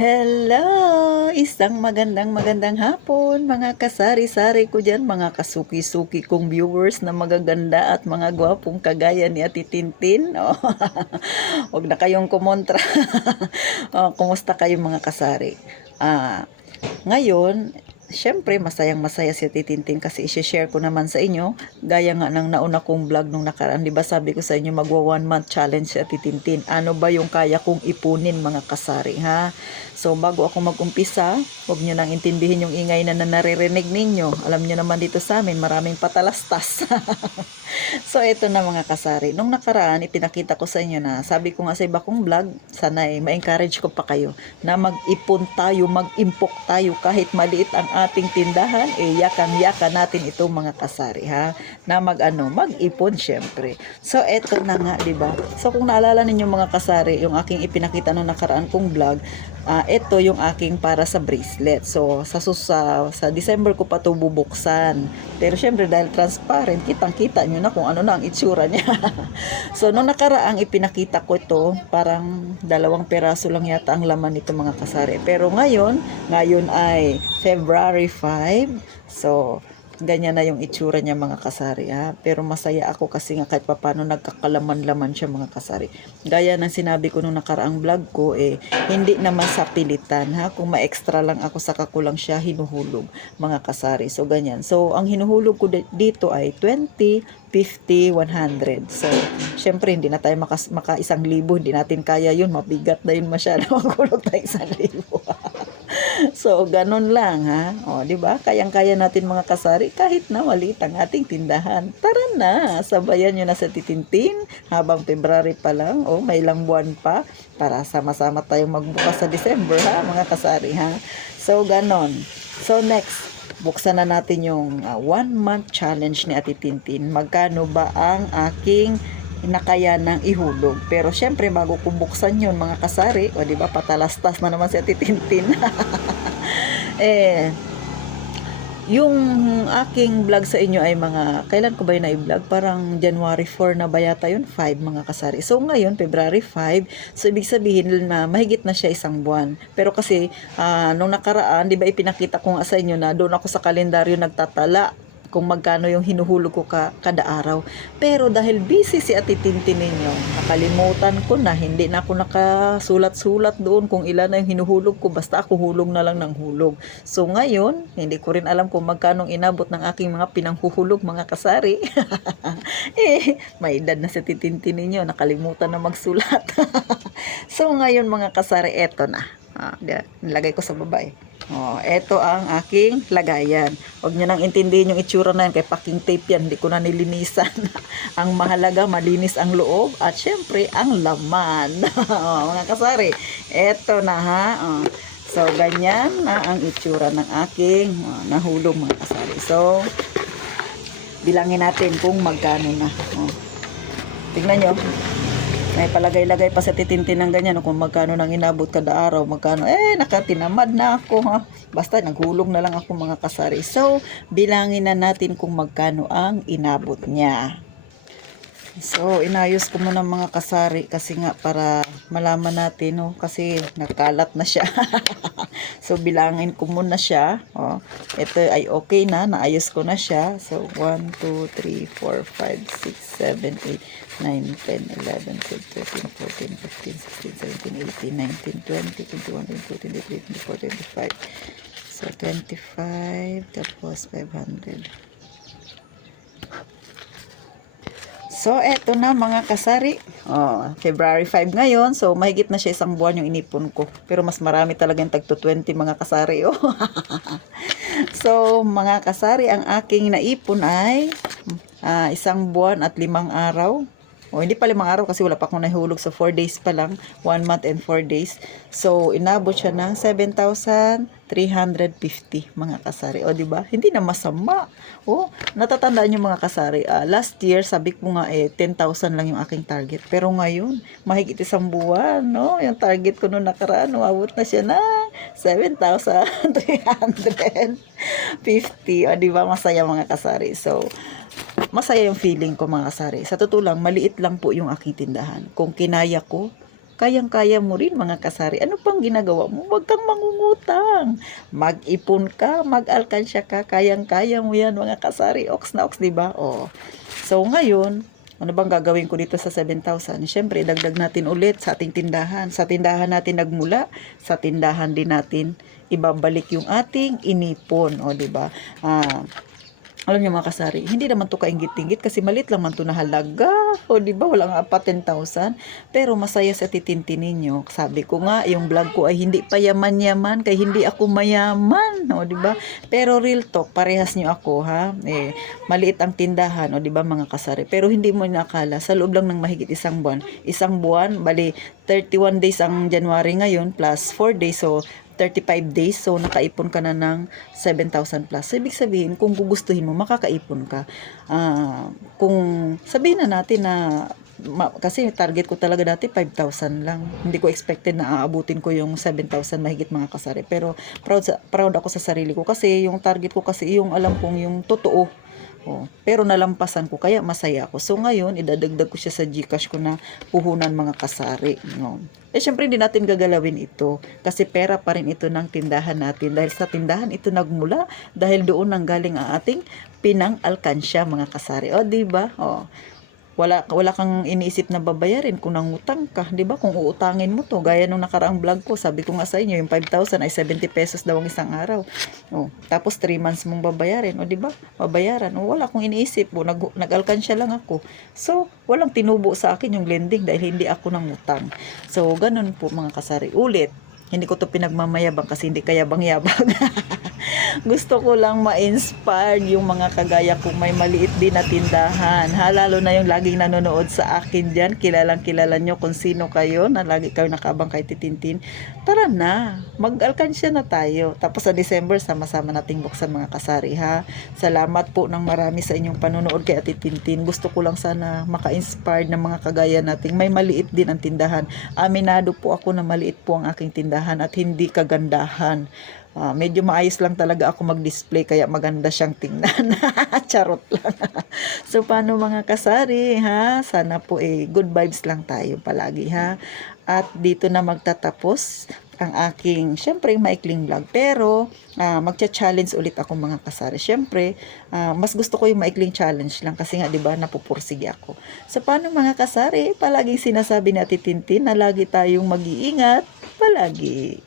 Hello! Isang magandang hapon, mga kasari-sari ko dyan, mga kasuki-suki kong viewers na magaganda at mga gwapong kagaya ni Ate Tintin. Oh, huwag na kayong kumontra. Oh, kumusta kayong mga kasari? Ngayon, syempre masayang-masaya si Ate Tintin kasi i-share ko naman sa inyo gaya nga ng nauna kong vlog nung nakaraan. Di ba sabi ko sa inyo magwa 1 month challenge si Ate Tintin. Ano ba yung kaya kong ipunin, mga kasari, ha? So bago ako mag-umpisa, huwag nyo nang intindihin yung ingay na naririnig ninyo. Alam nyo naman dito sa amin, maraming patalastas. So ito na, mga kasari. Nung nakaraan, ipinakita ko sa inyo na sabi ko nga sa iba kong vlog, sana ma-encourage ko pa kayo na mag-ipon tayo, mag-impok tayo kahit maliit ang ating tindahan, yakang-yaka natin ito, mga kasari, ha? Na mag-ipon syempre. So ito na nga, 'di ba? So kung naalala ninyo, mga kasari, yung aking ipinakita nung nakaraan kong vlog, ito yung aking para sa bracelet. So sa December ko pa to bubuksan. Pero syempre dahil transparent, kitang-kita nyo na kung ano na ang itsura niya. So nung nakaraang ipinakita ko ito, parang 2 peraso lang yata ang laman nito, mga kasari. Pero ngayon ay February 5. So ganyan na yung itsura niya, mga kasari, ha? Pero masaya ako kasi nga kahit papano nagkakalaman-laman siya, mga kasari. Gaya ng sinabi ko nung nakaraang vlog ko, hindi naman sa pilitan, ha? Kung ma-extra lang ako, saka ko lang siya hinuhulog, mga kasari. So ganyan. So ang hinuhulog ko dito ay 20, 50, 100. So syempre hindi na tayo maka 1,000, hindi natin kaya yun, mabigat na yun masyado maghulog tayo 1,000. So, ganun lang, ha? O, di ba? Kayang-kaya natin, mga kasari, kahit na maliit ang ating tindahan. Tara na, sabayan nyo na sa Titintin habang February pa lang, o may ilang buwan pa para sama-sama tayong magbukas sa December, ha, mga kasari, ha? So, ganon. So, next, buksan na natin yung 1 month challenge ni Ate Tintin. Magkano ba ang aking nakayanang ihulog? Pero syempre bago ko buksan yun, mga kasari, o di ba patalastas na naman si Ate Tintin. Yung aking vlog sa inyo ay kailan ko ba yun i-vlog? Parang January 4 na ba yata yun? 5, mga kasari. So ngayon, February 5, so ibig sabihin na mahigit na siya 1 buwan. Pero kasi, nung nakaraan, di ba ipinakita ko nga sa inyo na doon ako sa kalendaryo nagtatala kung magkano yung hinuhulog ko kada araw. Pero dahil busy si Ate Tintin ninyo, nakalimutan ko na, hindi na ako nakasulat-sulat doon kung ilan na yung hinuhulog ko, basta ako hulog na lang ng hulog. So ngayon, hindi ko rin alam kung magkano inabot ng aking mga pinanghuhulog, mga kasari. May edad na si Ate Tintin ninyo, nakalimutan na magsulat. So ngayon, mga kasari, eto na. Nilagay ko sa baba, eto ang aking lagayan. Huwag nyo nang intindihin yung itsura na yan, kay packing tape yan, hindi ko na nilinisan. Ang mahalaga, malinis ang loob at syempre ang laman. Mga kasari, eto na, ha. So ganyan na ang itsura ng aking nahulog, mga kasari. So bilangin natin kung magkano na. Tignan nyo, may palagay-lagay pa sa Titintin ng ganyan, kung magkano nang inabot kada araw, magkano, nakatinamad na ako, ha. Basta naghulog na lang ako, mga kasari. So bilangin na natin kung magkano ang inabot niya. So inayos ko muna, mga kasari, kasi nga para malaman natin, kasi nagkalat na siya. So bilangin ko muna siya. Ito ay okay na, naayos ko na siya. So 1, 2, 3, 4, 5, 6, 7, 8, 9, 10, 11, 12, 13, 14, 15, 16, 17, 18, 19, 20, 21, 22, 23, 24, 25. So 25 tapos 500. So eto na, mga kasari. February 5 ngayon. So mahigit na siya 1 buwan yung inipon ko. Pero mas marami talaga yung tagto 20, mga kasari. So mga kasari, ang aking naipon ay 1 buwan at 5 araw. Hindi pa 5 araw kasi wala pa akong nahulog, so 4 days pa lang, 1 month and 4 days. So inabot siya ng 7,350, mga kasari. Di ba? Hindi na masama. Natatandaan niyo, mga kasari, last year sabi ko nga 10,000 lang yung aking target. Pero ngayon, mahigit 1 buwan, yung target ko noong nakaraan, umabot na siya ng 7,350. Di ba? Masaya, mga kasari. So masaya yung feeling ko, mga kasari. Sa totoo lang, maliit lang po yung aking tindahan. Kung kinaya ko, kayang-kaya mo rin mga kasari. Ano pang ginagawa mo? Huwag kang mangungutang. Mag-ipon ka, mag-alkansya ka, kayang-kaya mo yan mga kasari. Ox na ox, di ba? Oh. So ngayon, ano bang gagawin ko dito sa 7,000? Siyempre, dagdag natin ulit sa ating tindahan. Sa tindahan natin nagmula, sa tindahan din natin ibabalik yung ating inipon. O, di ba? Alam niyo mga kasari, hindi naman to kainggit-inggit kasi malit lang man to na halaga. O di ba, wala nga pa 10,000. Pero masaya sa titintin ninyo. Sabi ko nga, yung vlog ko ay hindi pa yaman-yaman kay hindi ako mayaman. O di ba? Pero real talk, parehas niyo ako ha. Maliit ang tindahan, o di ba mga kasari. Pero hindi mo nakala sa loob lang ng mahigit isang buwan. Isang buwan, bali 31 days ang January ngayon plus 4 days, so 35 days, so nakaipon ka na ng 7,000 plus. So, ibig sabihin, kung gugustuhin mo, makakaipon ka. Kung sabihin na natin na, kasi target ko talaga dati 5,000 lang. Hindi ko expected na aabutin ko yung 7,000 mahigit mga kasari. Pero proud ako sa sarili ko kasi yung target ko kasi yung alam kong yung totoo. Pero nalampasan ko, kaya masaya ako. So ngayon, idadagdag ko siya sa GCash ko na puhunan mga kasari. No? Syempre hindi natin gagalawin ito kasi pera pa rin ito ng tindahan natin. Dahil sa tindahan ito nagmula, dahil doon nanggaling ang ating pinang-alkansya mga kasari. O, diba? Wala kang iniisip na babayarin kung nangutang ka, 'di ba? Kung uutangin mo to, gaya nung nakaraang vlog ko, sabi ko nga sa inyo, yung 5,000 ay 70 pesos daw ang isang araw. Tapos 3 months mong babayarin, 'di ba? Babayaran. Wala akong iniisip, nag-alkansya lang ako. So, walang tinubo sa akin yung lending dahil hindi ako nangutang. So, ganun po mga kasari. Ulit, hindi ko to pinagmamayabang kasi hindi kayabang-yabang. Gusto ko lang ma-inspire yung mga kagaya kong may maliit din na tindahan. Lalo na yung laging nanonood sa akin dyan. Kilalang kilala nyo kung sino kayo na lagi kayo nakabang kay Titintin. Tara na, mag-alkansya na tayo. Tapos sa December, sama-sama nating buksan mga kasari ha. Salamat po ng marami sa inyong panonood kay Titintin. Gusto ko lang sana maka-inspire ng mga kagaya nating may maliit din ang tindahan. Aminado po ako na maliit po ang aking tindahan at hindi kagandahan. Medyo maayos lang talaga ako mag-display kaya maganda siyang tingnan. Charot lang. So paano mga kasari ha? Sana po good vibes lang tayo palagi ha. At dito na magtatapos ang aking syempre maikling vlog. Pero magcha-challenge ulit ako mga kasari. Syempre, mas gusto ko yung maikling challenge lang kasi nga 'di ba napupursige ako. So paano mga kasari? Palaging sinasabi ni Ate Tintin na lagi tayong mag-iingat palagi.